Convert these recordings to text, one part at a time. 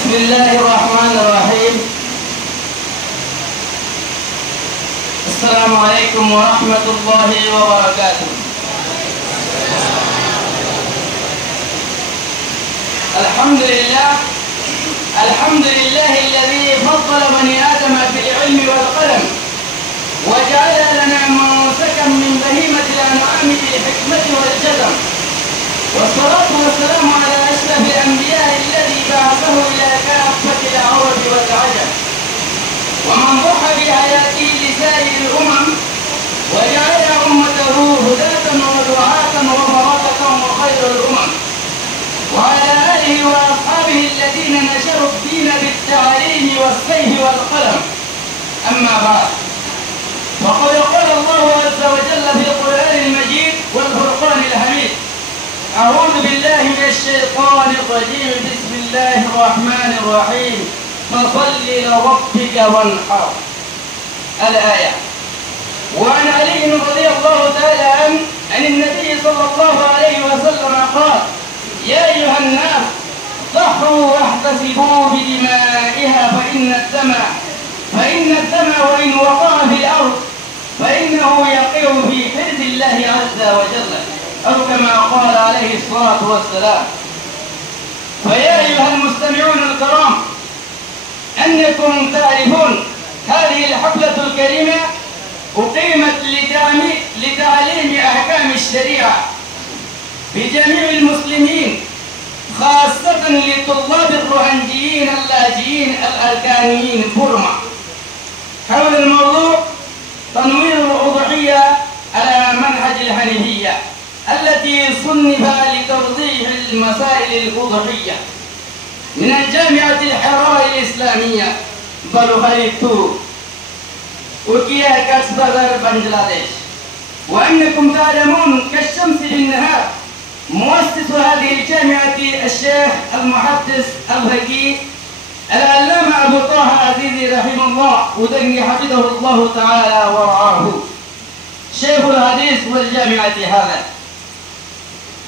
بسم الله الرحمن الرحيم. السلام عليكم ورحمة الله وبركاته. الحمد لله الذي فضل بني آدم بالعلم والقلم وجعل لنا منسكا من بهيمة الأنعام بالحكمة والجزم، والصلاة والسلام على أشرف الأنبياء الذي بعثه إلى كافة العرب والعجم، ومن ضحى بحياته لسائر الأمم وجعل أمته هداة ودعاة وبركة وخير الأمم، وعلى آله وأصحابه الذين نشروا الدين بالتعليم والسيف والقلم. أما بعد، فقد قال الله عز وجل في القرآن المجيد والفرقان الحميد: أعوذ بالله من الشيطان الرجيم، بسم الله الرحمن الرحيم، فصل لربك وانحر. الآية. وعن علي رضي الله تعالى عنه عن النبي صلى الله عليه وسلم قال: يا أيها الناس ضحوا واحتسبوا بدمائها، فإن الدم وإن وقع في الأرض فإنه يقع في حرز الله عز وجل، أو كما قال عليه الصلاة والسلام. فيا أيها المستمعون الكرام، أنكم تعرفون هذه الحفلة الكريمة أقيمت لتعليم أحكام الشريعة بجميع المسلمين، خاصة لطلاب الروهنجيين اللاجئين الألكانيين بورما، حول الموضوع تنوير الأضحية على منهج الحنيفية التي صنف لتوضيح المسائل الأضحية من الجامعة الحراء الإسلامية بلوغاريتو وكيا كاسبادر بنجلاديش. وأنكم تعلمون كالشمس في النهار مؤسس هذه الجامعة الشيخ المحدث الفقيه العلامة أبو طه عزيزي رحمه الله ودني حفظه الله تعالى ورعاه، شيخ الحديث والجامعة هذا،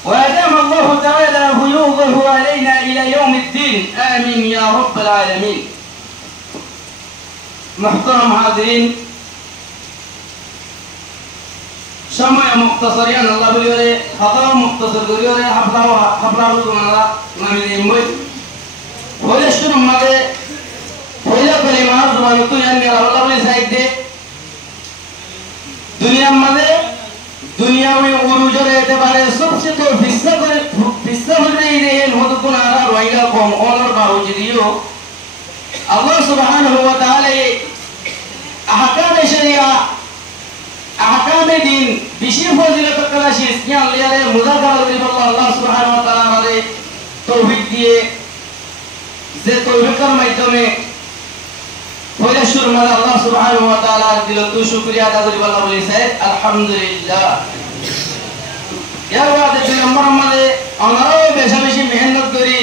وأدام الله تعالى فيوضه علينا إلى يوم الدين، آمين يا رب العالمين. محترم حاضرين، شمع مختصرين الله بليوري خطأ مختصر بليوري حفلة الله نامين موي ولا شنو ماذا ولا كلمات زمانتو يعني الله بلي سايد दुनिया में दुनियावी उरुजरे ते बारे सबसे तो फिस्सा नहीं रहे होतो कुनारा रोइगा कौम और बाहु जिदियो अल्लाह सुब्हानहु व तआला ये अहकाम शरिया अहकाम दीन बिशी फजीलत कलाशी इसयान लियारे मुजाकरा करिबल्लाह अल्लाह सुब्हानहु व तआला रे तौहीद दिए जे तौहीदर माध्यमे पहले शुरू में अल्लाह सुब्हानहु व तआला दिल तो शुक्रिया अदा करी वाला बोले से अल्हम्दुलिल्लाह। यार बात है नंबर हमारे अनारो बेशा बेशी मेहनत करी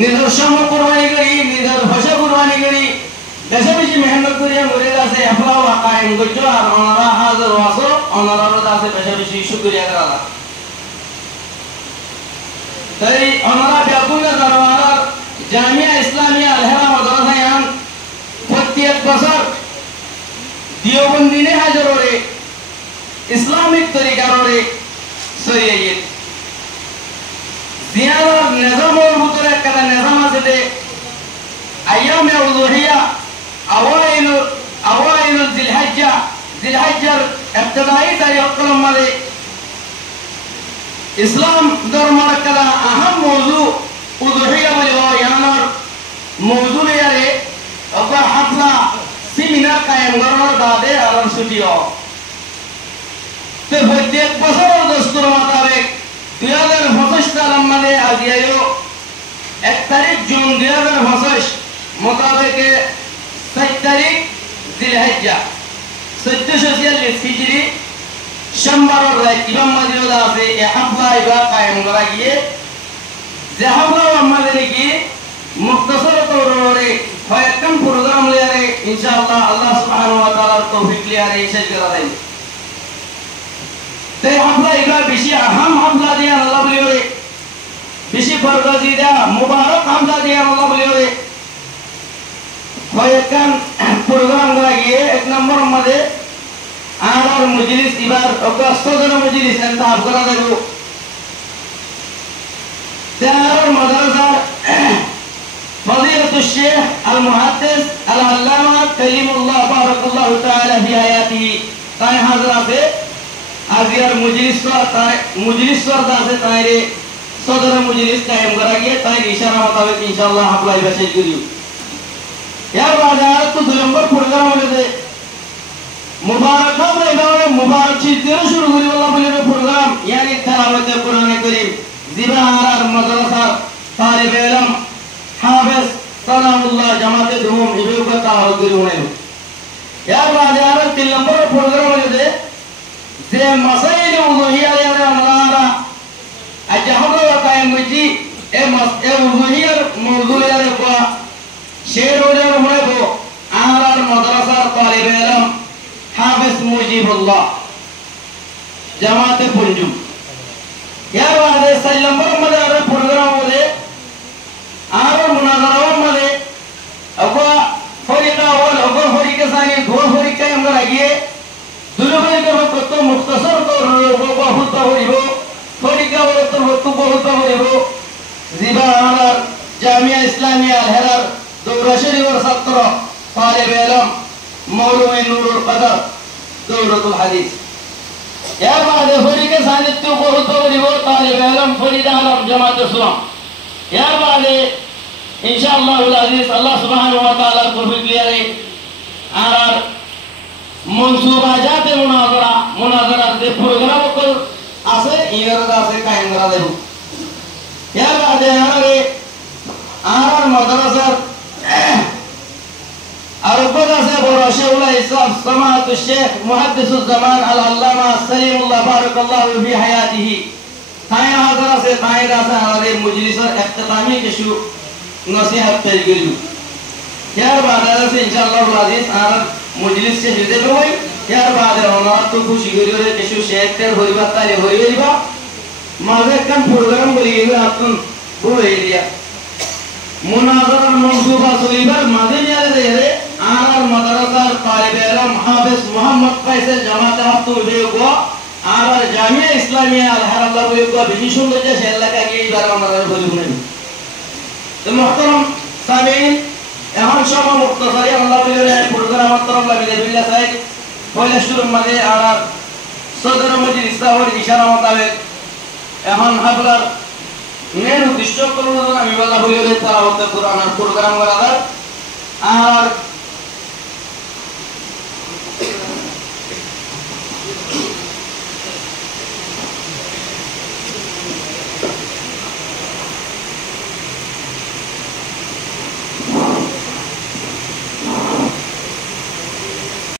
निधर श्रम कुर्बानी करी निधर भाषा कुर्बानी करी बेशा बेशी मेहनत करी मुरेदा से अपना वाकायम गुजर अनारा हाजिर वासो अनारा रदा से बेशा बेशी शुक्रिया कराला तरी अनारा ब्याकुना दरवाजा जामिया इस्लामिया अलहरा मदरसा यान प्रत्येक बसर दियोबंदी ने हाजिर हो रहे इस्लामिक तरीका हो रहे सरियत ज़ियादा निज़ाम और बुतरे कदा निज़ाम से दे अय्याम उज़ुहिया अवाइल ज़िलहज्जा इब्तिदाई तारीख़ कलम में इस्लाम धर्म कदा अहम मौजू उज़ुहिया बोले यानर मौजू ले यारे अब हफ्ला सेमिनार कायम करना दादे आराम सुटियो ते प्रत्येक बसर दस्तूर मुताबिक 2025 साल में आज यो 1 तारीख जून 2025 मुताबिक 7 तारीख ज़िलहज्जा 1440 हिजरी शंबर रात इमाम मदीना से हफ्ला इबा कायम कराइए जहाबला अम्मादने की मुख्तसर तौर पर फयकम प्रोग्राम ले रहे इंशाअल्लाह अल्लाह सुब्हानहु व तआला तौफीक ले रहे इसे करा दें ते हफ्ला इबा बिशी अहम हफ्ला दिया अल्लाह बोले बिशी ফরগজিদা মুবারক হামদা দিয়ে আল্লাহ বলে কয়েকখান প্রোগ্রাম করা গিয়ে 1 নম্বর মধ্যে আর মজলিস এবার অগস্তজন মজলিস ইন্তহাব করা দেব তার মাদ্রাসার ফজিলাতুল শেখ আল মুহাদ্দিস আল আল্লামা কালিমুল্লাহ বারাকাল্লাহু তাআলা ফি হায়াতিহি তাই হাজরাতে আজিয়ার মজলিস আছে তাইরে সদর মজলিস কায়েম করা গিয়ে তাই ইশারা মোতাবেক ইনশাআল্লাহ হাফলাই বাসাই করিও यार बाजार तो 2 नंबर प्रोग्राम होले दे मुबारक हम एबारे मुबारक चीज দিয়ে শুরু করি আল্লাহ বলে প্রোগ্রাম यानी তেলাওয়াতে কোরআনে কারীম জিবাহার মাদ্রাসা তালিব ইলম হাফেজ সালামুল্লাহ জামাতে ধুম ইবেকা তাও করি হলো यार बाजार 3 नंबर प्रोग्राम होले दे যে মাসাইল উযুহিয়া এর আমরা আজহাবু কায়েম হইছি এ উযুহিয়ার মওজুয়ের কো শেরুলের হইবো আর মাদ্রাসার তালিব ইলম হাফেজ মুজিবুল্লাহ জামাতে পুঞ্জু ইয়ার বাদে 4 নম্বর মধ্যে আর প্রোগ্রাম হলে আর মুনাজারা মধ্যে আগা ফরিকা ওয়াল আগা ফরিকা সানি দো ফরিকা আমরা গিয়ে দুলুবাই করব কত মুখতাসর করব বহুত হইব ফরিকা ওয়াল তো বহুত হইব জিবাহার জামিয়া ইসলামিয়া আল হেরার দৌরা শরীফের ছাত্র তালিব ইলম মওলভী নুরুল কদর দৌরাতুল হাদিস এর বাদে ফরিকে সানিত্য বহুত হইব তালিব ইলম ফরিদ আলম জামাত ইসলাম এর বাদে ইনশাআল্লাহুল আজিজ আল্লাহ সুবহানাহু ওয়া তাআলার তৌফিক লিয়ারে আর মনসুবাজাতে মুনাজারা যে প্রোগ্রাম কর আছে ইরাদা আছে কায়েম করা দেব এর বাদে আর মাদ্রাসার আরবত আছে বড় শেখুল ইসলাম সামাতুল শেখ মুহাদ্দিসুজ জামান আল আল্লামা সালিমুল্লাহ বারাকাল্লাহু ফি হায়াতিহি তাই হাজার আছে তাই আছে আমাদের মজলিসের ইখতিতামি কিছু নসিহত পেশ করিব ইয়ার বাদে আছে ইনশাআল্লাহুল আজিজ আর মজলিস শেষ হয়ে যাবে ভাই ইয়ার বাদে আমরা তো খুশি করিবে কিছু শেখের হরিবার তালে হরিবা মাঝে কান প্রোগ্রাম করি গেলে আপন বলে দিয়া মুনাজারার মনসুবা সলিবার মাঝে নিয়ে দেরে আর মাদ্রাসার তালিব ইলম হাফেজ মোহাম্মদ ফাইসাল জামাতে হাফতুল বেগো আর জামিয়া ইসলামিয়া আল হারাল্লাহ বেগো বেশি সুন্দর যে এলাকা গিয়ে এবার আমরা বলি বলি তো মুহতারাম সামিন এখন সময় মুক্তসারি আল্লাহ বলে প্রোগ্রাম আল্লাহ বিল্লাহ সাহেব পয়লা শুরু মাঝে আর সদর মজলিস সাহর ইশারা মোতাবেক এখন হাফলার মেন উদ্দেশ্য করলো আমি বলা বলি তারা হতে কোরআন প্রোগ্রাম করা